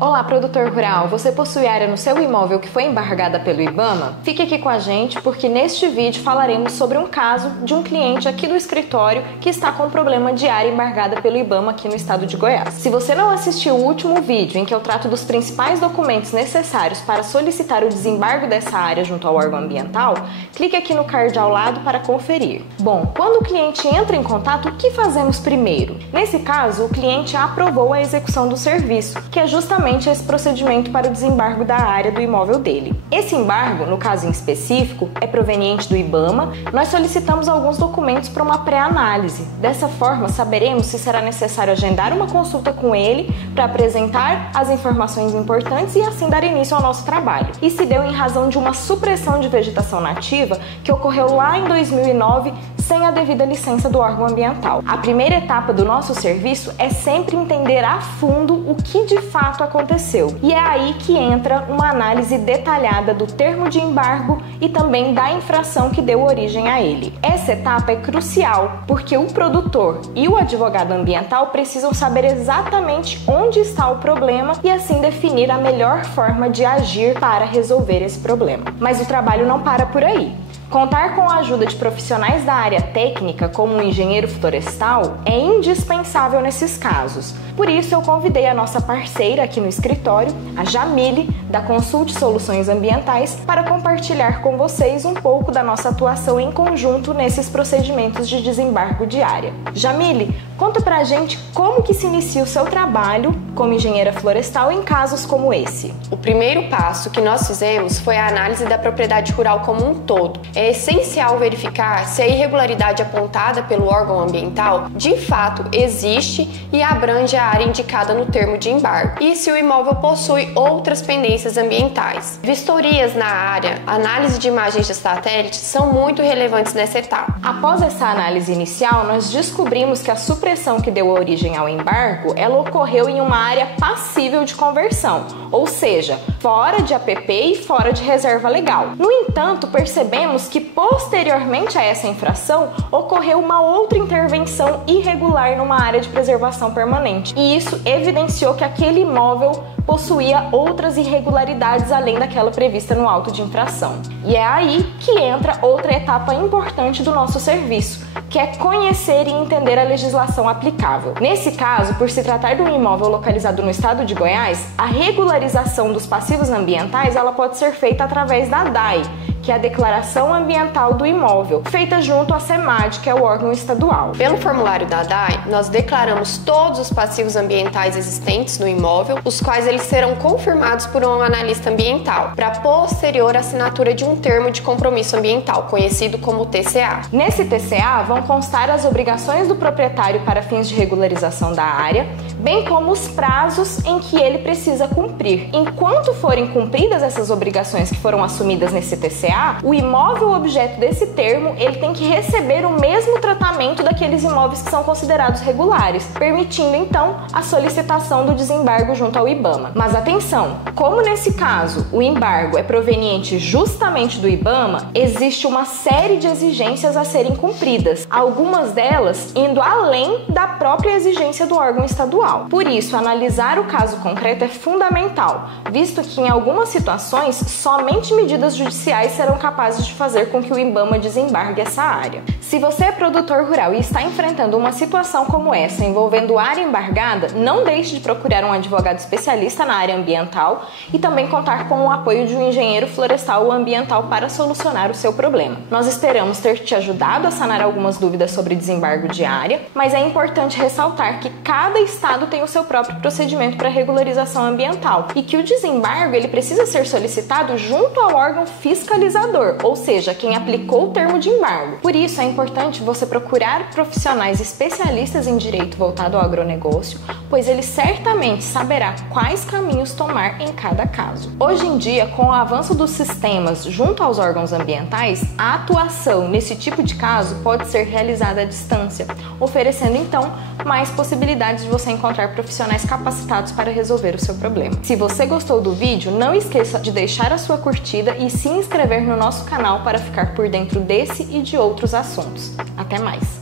Olá, produtor rural! Você possui área no seu imóvel que foi embargada pelo IBAMA? Fique aqui com a gente porque neste vídeo falaremos sobre um caso de um cliente aqui do escritório que está com problema de área embargada pelo IBAMA aqui no estado de Goiás. Se você não assistiu o último vídeo em que eu trato dos principais documentos necessários para solicitar o desembargo dessa área junto ao órgão ambiental, clique aqui no card ao lado para conferir. Bom, quando o cliente entra em contato, o que fazemos primeiro? Nesse caso, o cliente aprovou a execução do serviço, que é justamente esse procedimento para o desembargo da área do imóvel dele. Esse embargo, no caso em específico, é proveniente do IBAMA. Nós solicitamos alguns documentos para uma pré-análise. Dessa forma, saberemos se será necessário agendar uma consulta com ele para apresentar as informações importantes e assim dar início ao nosso trabalho. E se deu em razão de uma supressão de vegetação nativa que ocorreu lá em 2009 sem a devida licença do órgão ambiental. A primeira etapa do nosso serviço é sempre entender a fundo o que de fato aconteceu. E é aí que entra uma análise detalhada do termo de embargo e também da infração que deu origem a ele. Essa etapa é crucial, porque o produtor e o advogado ambiental precisam saber exatamente onde está o problema e assim definir a melhor forma de agir para resolver esse problema. Mas o trabalho não para por aí. Contar com a ajuda de profissionais da área técnica, como um engenheiro florestal, é indispensável nesses casos. Por isso, eu convidei a nossa parceira aqui no escritório, a Jamile, da Consulte Soluções Ambientais, para compartilhar com vocês um pouco da nossa atuação em conjunto nesses procedimentos de desembargo de área. Jamile, conta pra gente como que se inicia o seu trabalho como engenheira florestal em casos como esse. O primeiro passo que nós fizemos foi a análise da propriedade rural como um todo. É essencial verificar se a irregularidade apontada pelo órgão ambiental de fato existe e abrange a área indicada no termo de embargo e se o imóvel possui outras pendências ambientais. Vistorias na área, análise de imagens de satélite são muito relevantes nessa etapa. Após essa análise inicial, nós descobrimos que a supressão que deu origem ao embargo, ela ocorreu em uma área passível de conversão, ou seja, fora de APP e fora de reserva legal. No entanto, percebemos que posteriormente a essa infração, ocorreu uma outra intervenção irregular numa área de preservação permanente. E isso evidenciou que aquele imóvel possuía outras irregularidades além daquela prevista no auto de infração. E é aí que entra outra etapa importante do nosso serviço, que é conhecer e entender a legislação aplicável. Nesse caso, por se tratar de um imóvel localizado no estado de Goiás, a regularização dos passivos ambientais ela pode ser feita através da DAI, que é a Declaração Ambiental do Imóvel, feita junto à SEMAD, que é o órgão estadual. Pelo formulário da DAI, nós declaramos todos os passivos ambientais existentes no imóvel, os quais eles serão confirmados por um analista ambiental, para posterior assinatura de um termo de compromisso ambiental, conhecido como TCA. Nesse TCA vão constar as obrigações do proprietário para fins de regularização da área, bem como os prazos em que ele precisa cumprir. Enquanto forem cumpridas essas obrigações que foram assumidas nesse TCA, o imóvel objeto desse termo ele tem que receber o mesmo tratamento daqueles imóveis que são considerados regulares, permitindo então a solicitação do desembargo junto ao IBAMA. Mas atenção, como nesse caso o embargo é proveniente justamente do IBAMA, existe uma série de exigências a serem cumpridas, algumas delas indo além da própria exigência do órgão estadual. Por isso, analisar o caso concreto é fundamental, visto que em algumas situações somente medidas judiciais serão capazes de fazer com que o IBAMA desembargue essa área. Se você é produtor rural e está enfrentando uma situação como essa envolvendo área embargada, não deixe de procurar um advogado especialista na área ambiental e também contar com o apoio de um engenheiro florestal ou ambiental para solucionar o seu problema. Nós esperamos ter te ajudado a sanar algumas dúvidas sobre desembargo de área, mas é importante ressaltar que cada estado tem o seu próprio procedimento para regularização ambiental e que o desembargo ele precisa ser solicitado junto ao órgão fiscalizador, ou seja, quem aplicou o termo de embargo. Por isso, é importante você procurar profissionais especialistas em direito voltado ao agronegócio, pois ele certamente saberá quais caminhos tomar em cada caso. Hoje em dia, com o avanço dos sistemas junto aos órgãos ambientais, a atuação nesse tipo de caso pode ser realizada à distância, oferecendo então mais possibilidades de você encontrar profissionais capacitados para resolver o seu problema. Se você gostou do vídeo, não esqueça de deixar a sua curtida e se inscrever no nosso canal para ficar por dentro desse e de outros assuntos. Até mais!